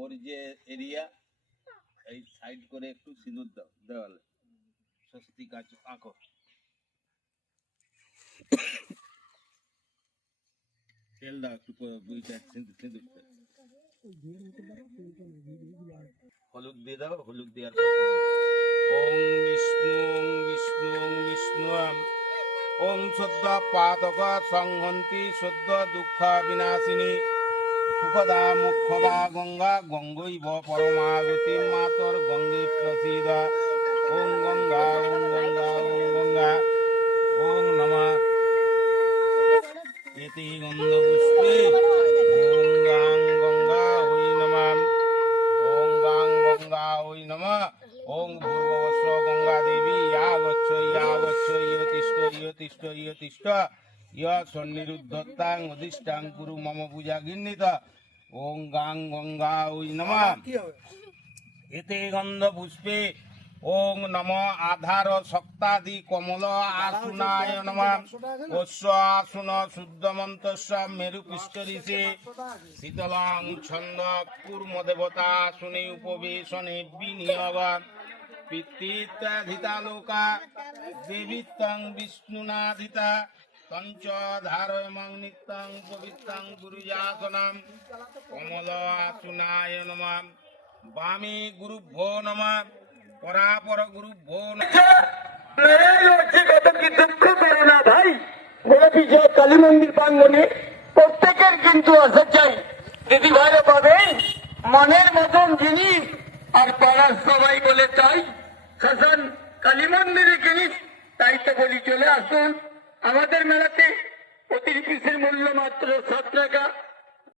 ওর যে এরিয়া এই সাইড করে একটু সিঁদুর দাও, দেওয়ালে। স্বস্তিক আছে আঁকো। তেল দাও একটু দুইটা সিঁদুর সিঁদুর। হলুদ দিয়ে দাও, হলুদ দেওয়ার ওম বিষ্ণু বিষ্ণু বিষ্ণু ওম সদ্য পাতক সংহন্তি সদ্য দুঃখ বিনাশিনী। সুখদা মুখদা গঙ্গা, গঙ্গৈব, পরমাগতি, মাতর, গঙ্গে প্রসীদ। ওম গঙ্গা ওম গঙ্গা ওম গঙ্গা, ওম নম। এতে গন্ধ পুষ্পে ওম গাং গঙ্গা, ওই নম। ওম গাং গঙ্গা, ওই নম। ওম ভূর্ভবস্ব গঙ্গা দেবী ইয়া গচ্ছ ইয়া গচ্ছ ইয় তিষ্ঠ ইয় তিষ্ঠ ইয় তিষ্ঠ ইয় সন্নিরুদ্ধতাং অধিষ্ঠাং কুরু মম পূজা গিন্নিত। ওং গাং গঙ্গা ওই নম। এতে গন্ধ পুষ্পে। ওং নম আধার সক্তাদি কমল আসুনায় নম। অশ্ব আসুন শুদ্ধ মন্তস্ব মেরু পৃষ্ঠরিষে। শীতলাং ছন্দ কুর্ম দেবতা আসনে উপবেশনে বিনিয়োগ। পিতৃত্যাধিতা লোকা। দেবীত্বং বিষ্ণুনাধিতা। কালী মন্দির প্রাঙ্গনে প্রত্যেকের কিন্তু আসা চাই দিদি ভাইরা পাবেন মনের মতন জিনিস আর পাড়ার সবাই বলে তাই শাসন কালী মন্দিরে জিনিস তাই তো বলি চলে আসুন আমাদের মেলাতে প্রতি পিসের মূল্য মাত্র সাত টাকা।